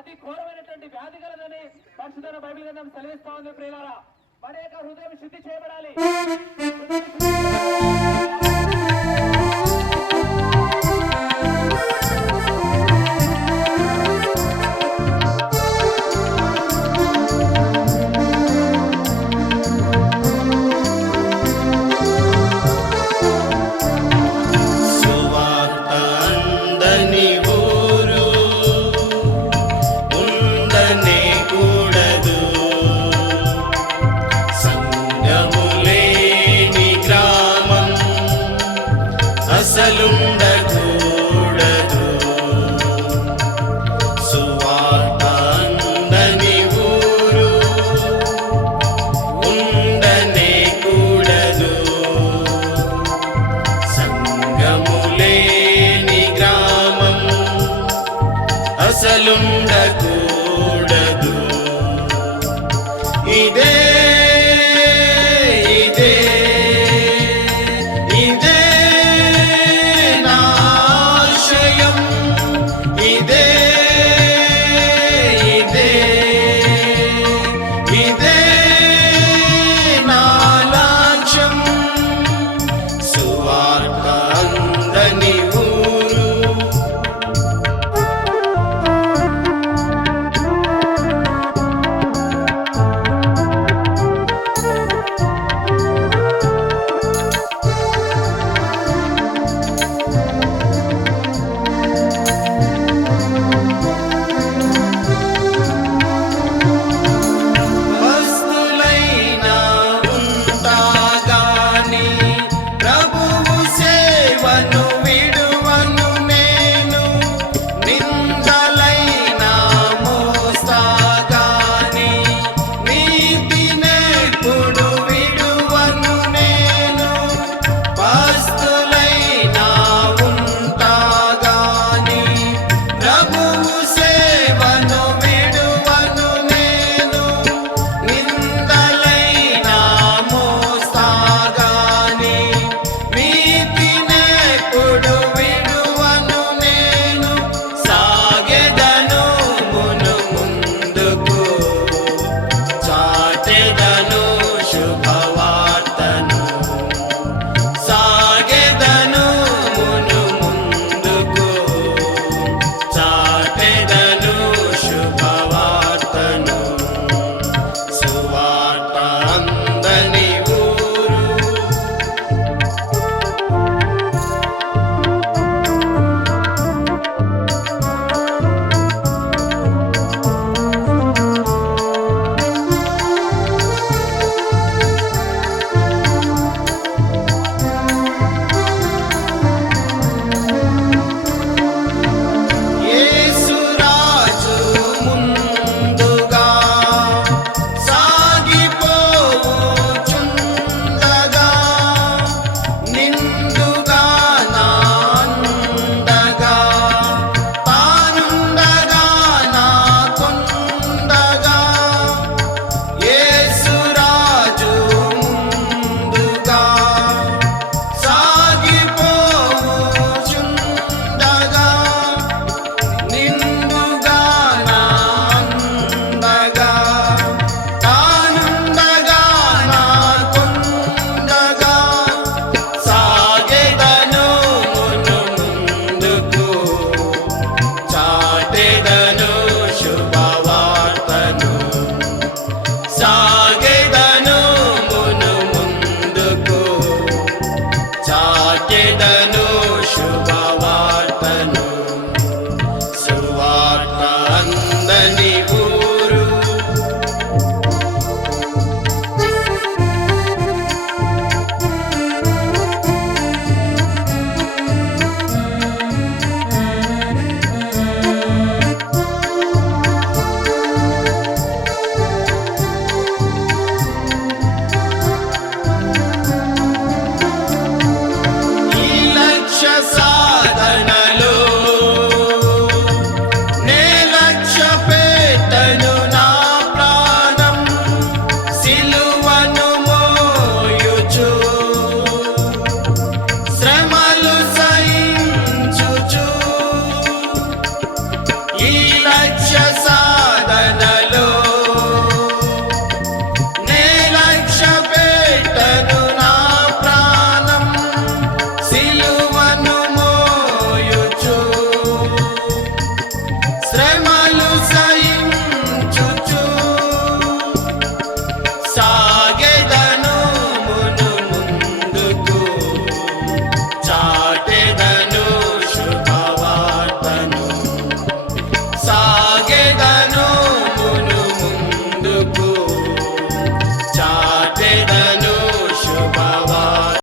అతి ఘోరమైనటువంటి వ్యాధి కలదని పరిశుధన బైబిల్ గ్రంథం సెలవిస్తా ఉంది ప్రియులారా. మన యొక్క హృదయం శుద్ధి చేయబడాలి. Y de சாக